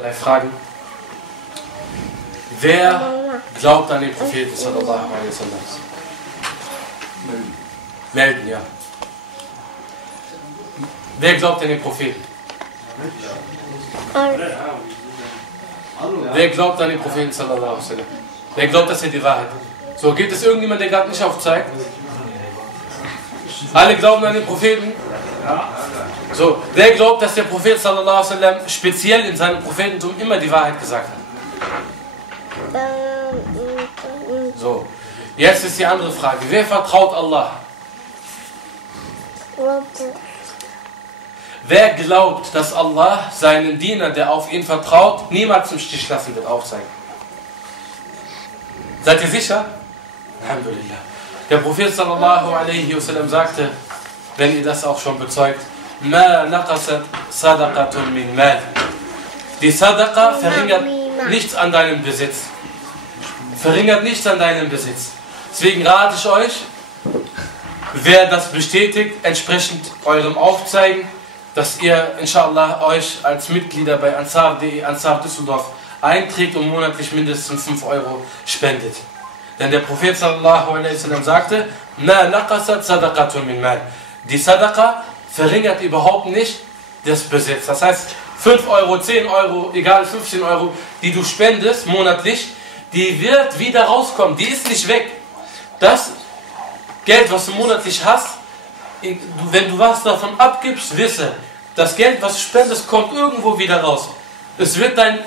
Drei Fragen. Wer glaubt an den Propheten sallallahu alaihi wasallam? Melden, ja. Wer glaubt an den Propheten? Wer glaubt an den Propheten sallallahu alaihi wasallam? Wer glaubt, dass er die Wahrheit hat? So, gibt es irgendjemand, der gerade nicht aufzeigt? Alle glauben an den Propheten? So, wer glaubt, dass der Prophet sallallahu alaihi wasallam speziell in seinem Prophetentum immer die Wahrheit gesagt hat? So, jetzt ist die andere Frage. Wer vertraut Allah? Wer glaubt, dass Allah seinen Diener, der auf ihn vertraut, niemals im Stich lassen wird, aufzeigen? Seid ihr sicher? Alhamdulillah. Der Prophet sallallahu alaihi wasallam sagte, wenn ihr das auch schon bezeugt, Ma naqasat sadaqatun min mal. Die Sadaqa verringert nichts an deinem Besitz. Verringert nichts an deinem Besitz. Deswegen rate ich euch, wer das bestätigt, entsprechend eurem Aufzeigen, dass ihr inshallah euch als Mitglieder bei Ansar.de, Ansar Düsseldorf einträgt und monatlich mindestens 5 Euro spendet. Denn der Prophet sallallahu alaihi wasallam sagte, Ma naqasat sadaqatun min mal. Die Sadaqa verringert überhaupt nicht das Besitz. Das heißt, 5 Euro, 10 Euro, egal 15 Euro, die du spendest monatlich, die wird wieder rauskommen. Die ist nicht weg. Das Geld, was du monatlich hast, wenn du was davon abgibst, wisse, das Geld, was du spendest, kommt irgendwo wieder raus. Es wird dein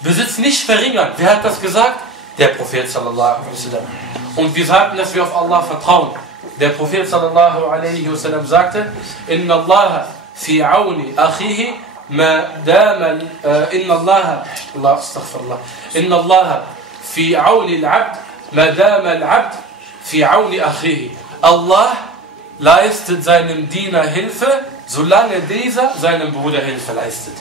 Besitz nicht verringern. Wer hat das gesagt? Der Prophet sallallahu alaihi wasallam. Und wir sagten, dass wir auf Allah vertrauen. Der Prophet sallallahu alaihi wasallam sagte, Inna Allah fi auni akhihi ma dama Inna Allah fi auni al-abd ma dama al-abd fi auni akhihi. Allah leistet seinem Diener Hilfe, solange dieser seinem Bruder Hilfe leistet.